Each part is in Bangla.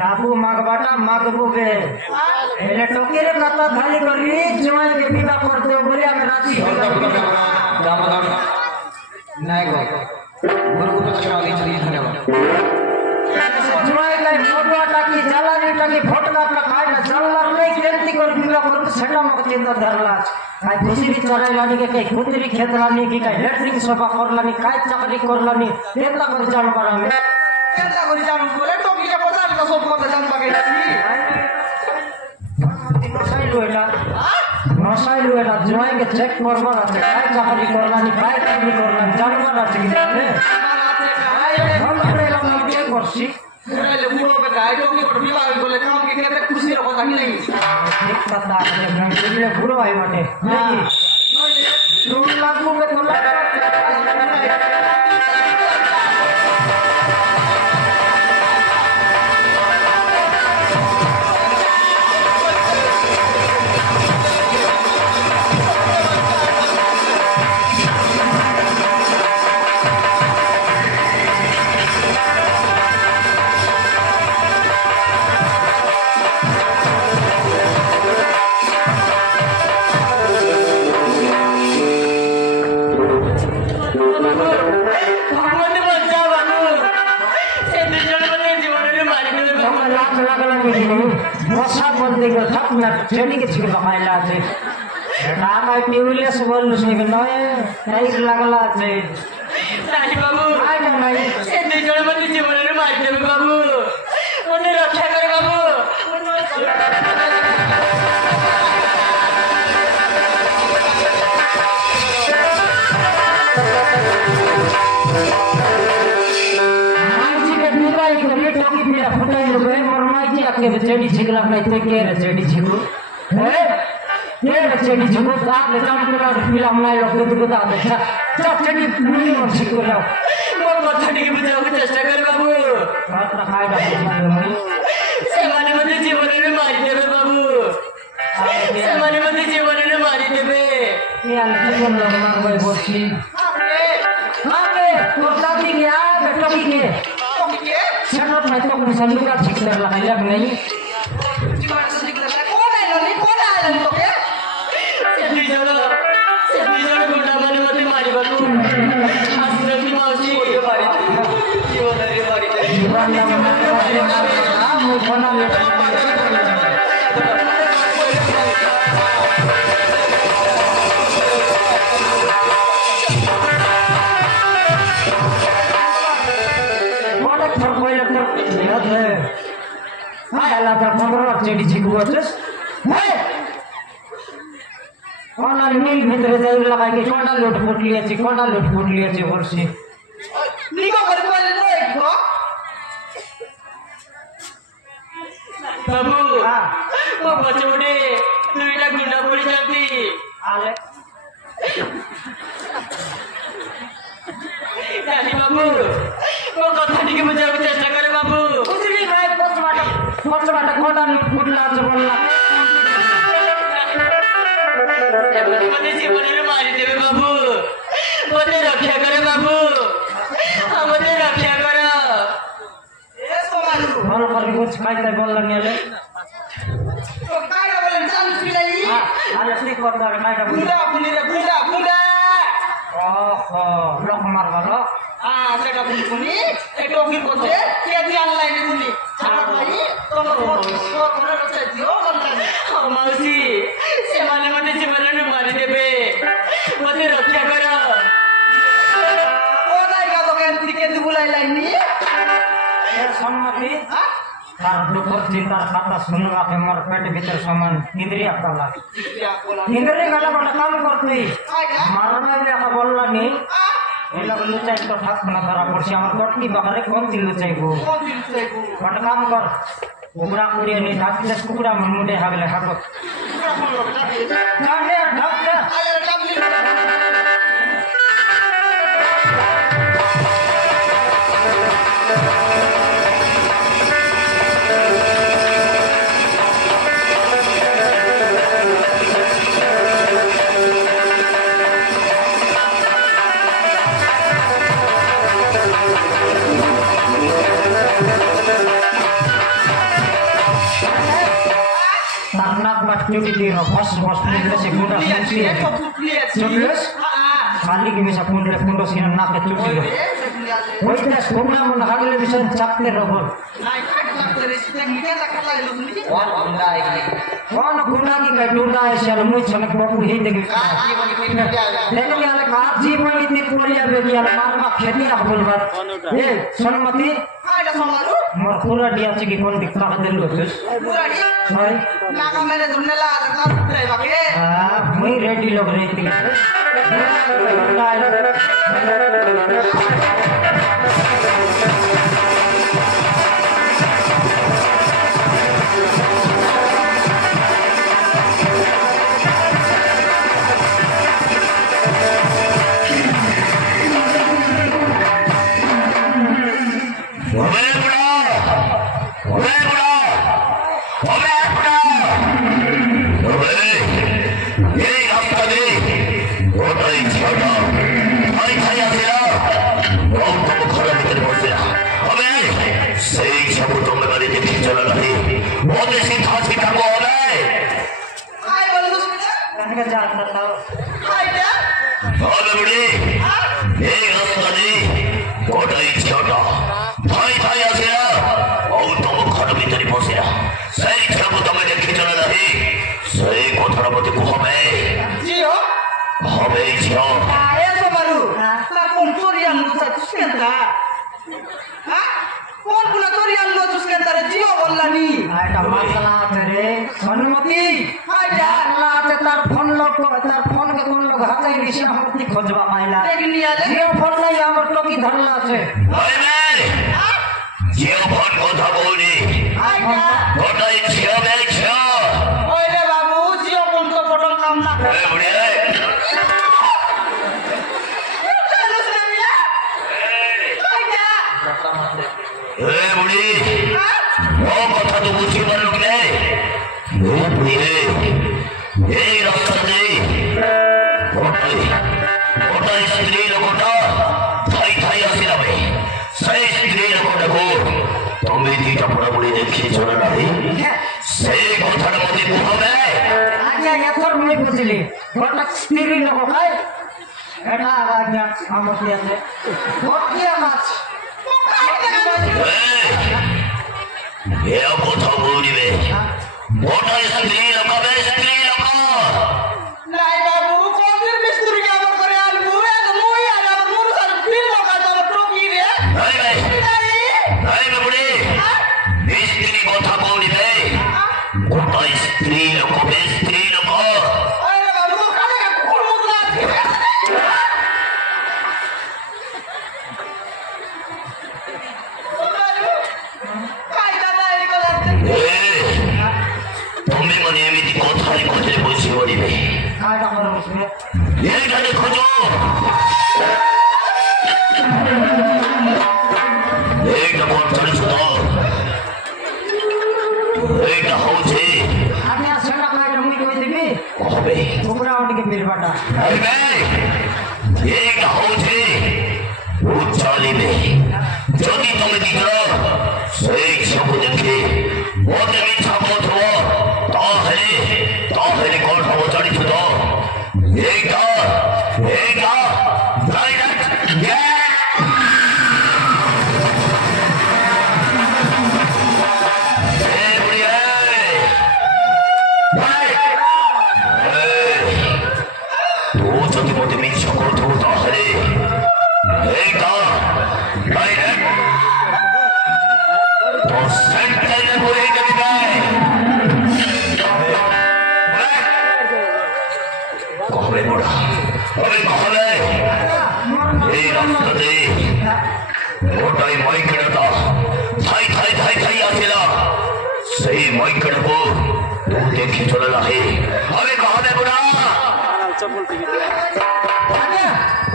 राबू मागबाटा मागबूबे एले टोकेरे कथा थाली करी जवाई के बिना कर दो बोले हम राजी दामोदर नायक गुरु को चला दी चली धन्यवाद जवाई का फोटो टाकी जाला रे टाकी फटका का काय ना जल्ला नहीं केंती कर बिना कर सेटा मक चिंता धरला काय खुशी विचाराय लानी के काय कुतरी खेत लानी की काय इलेक्ट्रिक सफा कर लानी काय चाकरी कर लानी केता कर जान पारा में केता कर जान बोले टोकी के पचास का सब कर जान पाके नसाइलु एला जवाई के चेक करबा আছে काय चाकरी कर लानी काय चाकरी कर लानी जानबा আছে কি हम करे ला के करছি ले बुढ़ो के गाय टोकी पर बिला बोले काम के केते खुशी रखो ताकि नहीं एक पता है ले बुढ़ो आई माटे नहीं 2 लाख में तो मसा बंदी को थप ना चली के छिक बकायला छे नाम आई पिउले सबल से नय नहीं लागला छे राजी बाबू आइ ना नहीं ए निजण मत जीवन रे मार देबे बाबू ओने रक्षा करे बाबू के चेडी छिकला नहीं ते के रे चेडी छिकू हे ये रे चेडी छिकू आप ले जाम के फिल्म लाई लोग तो बता दे सब चेडी नहीं और छिकू लो मोर मछड़ी के बचाव के चेष्टा कर बाबू बात ना खाए बाबू से माने मते जीवन रे मारी देबे बाबू से माने मते जीवन रे मारी देबे ये जीवन लो मार भाई बोसी आके कोटा दी गया बेटा की के सनत में तो कुछ लुगा छिकले लगाइला नहीं जीवन से छिकले कौन आइलो तो के निजण गुंडा माने मते मारी बाबू आसुरती माउसी के मारी जीवन रे मारी दे जीवन ना मु बना ले आला तर पंद्रह चेडी छिकू बचस है कोना मिल भीतर जाई लगा के कोना लोट फुट लिया छी वर्षी निको कर बोले तो एक को बाबू हां ओ बचोड़े दुईटा गुंडा पड़ी जाती आले रानी बाबू वो कथा ठीक बुझावे चेष्टा करे बाबू उजली भाई पछबाट कोना लोट फुट लाछ बोलला मते जीवन रे मारी देबे बाबू मते रक्षा करे बाबू हमते रक्षा कर ए सोमालू बोल कर कुछ काय बोलला नेले तो काय बोलन चालू पिलाई आले श्री कोटा काय गुंडा गुंडा ओहो लोक मारबा लो सेटा पुनी ए टोकी कोते के दी ऑनलाइन पुनी छाड़ भाई तो घर रचे दियो ऑनलाइन माउसी से माने मते जीवन रे मारी देबे मते रक्षा कर ओ नाइ का तो के दी बुलाई लाइनी ए सम्मति तार दुपर चिंता खाता सुनवा के मोर पेट भीतर समान इंद्रिया कला इंद्रिया कला बड़ा काम करती मारना भी आका बोलला नी एला लुचाई तो ठाक बना करा पड़सी हमर कटनी बकरे कौन दिल लुचाई को बट काम कर उमरा कुड़िया नी ठाक दस कुकड़ा मुंडे हागले हाको काहे ढक चुकी थी बस बस मुंडे से गुंडा सुनती है चुटलेस खाली की मिसा मुंडे मुंडो सीना ना के चुकी लो वही तेरा सोना मुंडा हागले मिसा चापले रहो कौन गुंडा है कि कौन गुंडा की का गुंडा है शाल मुझ सनक बापू ही देखे लेकिन यार का जीवन इतनी पुलिया बेगिया मारमा खेती ना बोलवा ए सनमती मोर पूरा दिया से की कौन दिखता है दिल को हाय मैं रेडी लोग रहती है खोजवा माइला जियो फोन नहीं हमर टोकी धरला छे जियो फोन কথা বলি ওটাই ছিবে ছিও ओए बाबू जियो फोन तो फोटो काम ना ए बुढ़िया ए बुढ़ी वो কথা তো বুঝি পারলু কি রে ও বুড়িয়ে এই রাস্তা নেই ওটাই স্ত্রী লোকটা থাই থাই আসিলা ভাই সেই স্ত্রী লোকটাকে তুমি দিটা পড়াপড়ি দেখিয়েছ না রে সেই কথাটা মধ্যে হবে আচ্ছা এতর মই বুঝলি ওটা স্ত্রী লোক খায় এটা আজ্ঞা আমতি আছে বকিয়া মাছ এ কথা বলিবে ওটাই স্ত্রী লোক হবে স্ত্রী লোক নাই বাবু কোন মিস্ত্রি কাম করে আলবু এত মুই আর মুর সব ফিল লগা তো টকি রে নাই ভাই নাই বুড়ি স্ত্রী কথা বলিবে ওটাই স্ত্রী লোক হবে স্ত্রী লোক ওরে বাবু তো কানে কোন মুখ লাগছে কাই দাদা এই কথা তুমি মানে এমনি কথাই কথাই বসে বলিবে কাটা করে বসবে এইখানে খোঁজো এইটা বর্তমানে শুধু এইটা হচ্ছে আমি আসলে কাটা মুই কই দিবি হবে তোমরা ওদিকে মিলবাটা এইটা হচ্ছে উচ্চারিবে যদি তুমি দিকর সেই সব দেখে ওতে মিথ্যা কথা তাহলে কোন হবো জানিস তো এইটা ডাইরেক্ট যদি মতে মিথ্যা কথা তাহলে এইটা ডাইরেক্ট তো সেন্টারে বলে দেবে কবে বড়া কবে কবে এই রাস্তাতে ওটাই মাইকেটা থাই থাই থাই থাই আসিলা সেই মাইকেটাকে তুই দেখি চলে রাখে হবে কবে বড়া আচ্ছা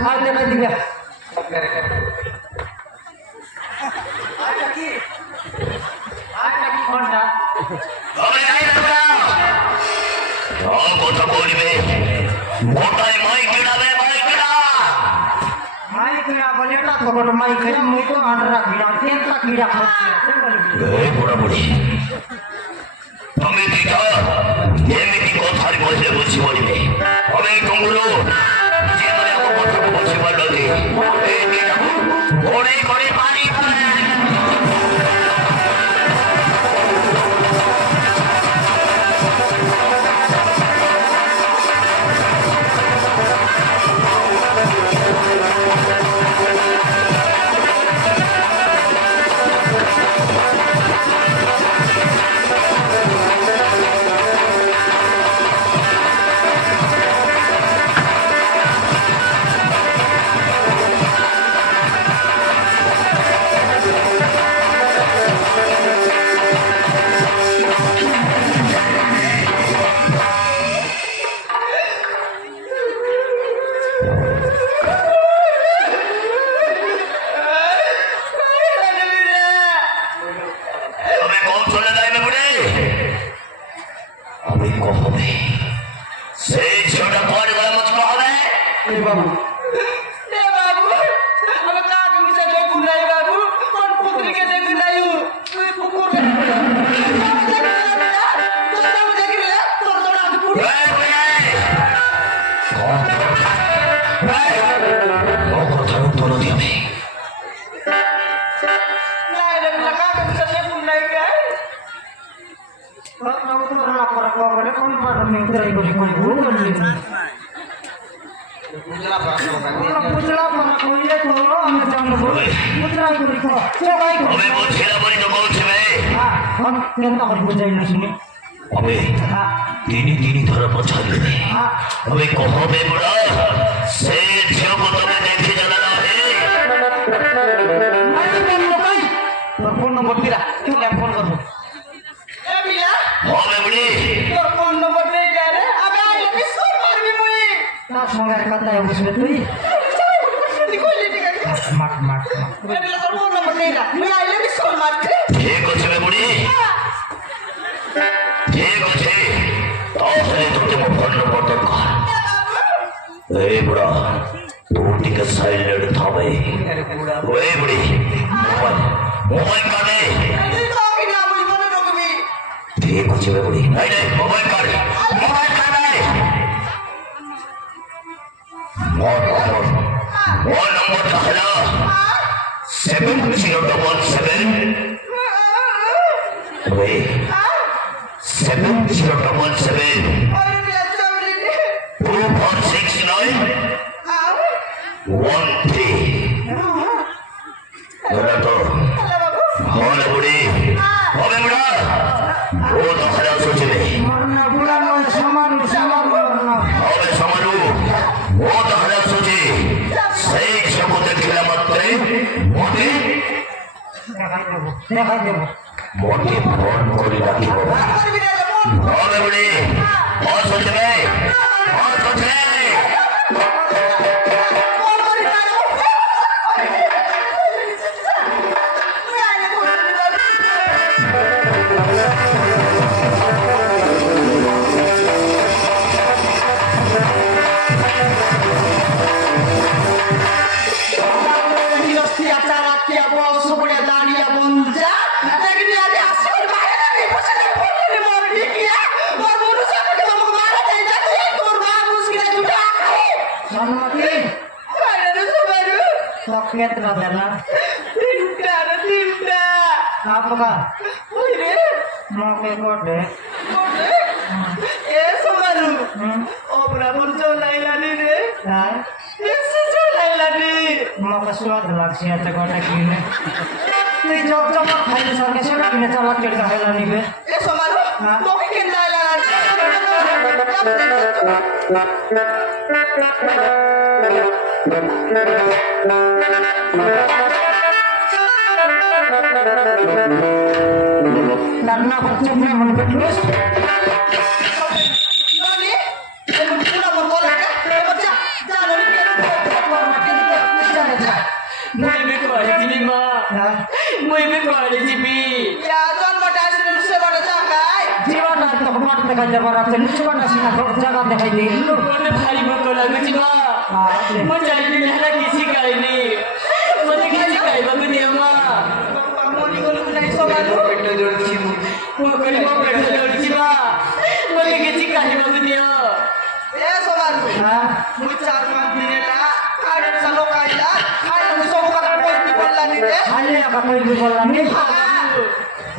আর দেখা দিবা আটা কি কোনটা হবে যাই না বড়া কথা বলবে ওটাই মাইকেটা মাইকেটা বলে এটা তো বড় মাইকেটা মুই তো আন্ডার কিড়া তেলটা কিড়া খাচ্ছে বুড়া বুড়ি তুমি দিকা এমনি କହିଲେ ବୁଝିପାରିବେ ଆମେ ତୁମରୁ ଯେମାନେ ଆମ କଥାକୁ ବୁଝିପାରୁଛନ୍ତି ଏ ଦିନକୁ ଘୋଡ଼େଇ କରି ପାଣି तीन थर पछाड़ी हमें कहो बे बुढ़ा से झियो को तुमने देखी जाना ना है फोन नंबर तेरा क्यों ले फोन करो ए भैया हां बे बुढ़ी तो फोन नंबर दे क्या रे अबे आई मिस कॉल मार भी मुई ना संगार करता है उसमें तू मत ए भैया तो फोन नंबर दे रहा मैं आई मिस कॉल मार के ठीक है बे बुढ़ी ठीक है ताहले तो तुम फोन नंबर तो कर ए बुढ़ा तू टिके साइलेंट था भाई ओए बुढ़ी मोबाइल का दे ठीक है बुढ़ी नहीं मोबाइल का दे वो नंबर था 7077 wait 7077 2469 13 बोला तो हाँ ना बुढ़ी अबे बुढ़ा वो तो खराब सोच ले मरना बुढ़ा मैं समारू अबे समारू वो तो खराब सोचे सही शब्द देखला मत मोटे देखा दे मोटे फोन कोरी लागी बाबा अबे बुढ़ी और सोच ले Sakit adalah tinda apa kah? Mau ke kode? Samaru oh berapa jualan ini Hah? jualan ini Mau ke suatu laksi atau kode kini? Ini jauh-jauh hari sampai sana kini calak kita helan ini. Samaru mau ke kendalan karena percuma menurut Mau हां मुझ 4-5 दिन ला काय चलो कायला काय मुझ सब का कोई भी बोलला नहीं रे आले का कोई भी बोलला नहीं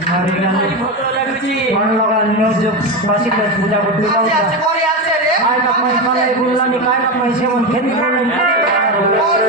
भारी फोटो लागुची मन लगा न्यूज बसी कर पूजा करते আছে আছে করে আছে রে काय का पैसा नाही बोलला नाही काय का पैसे म्हणते और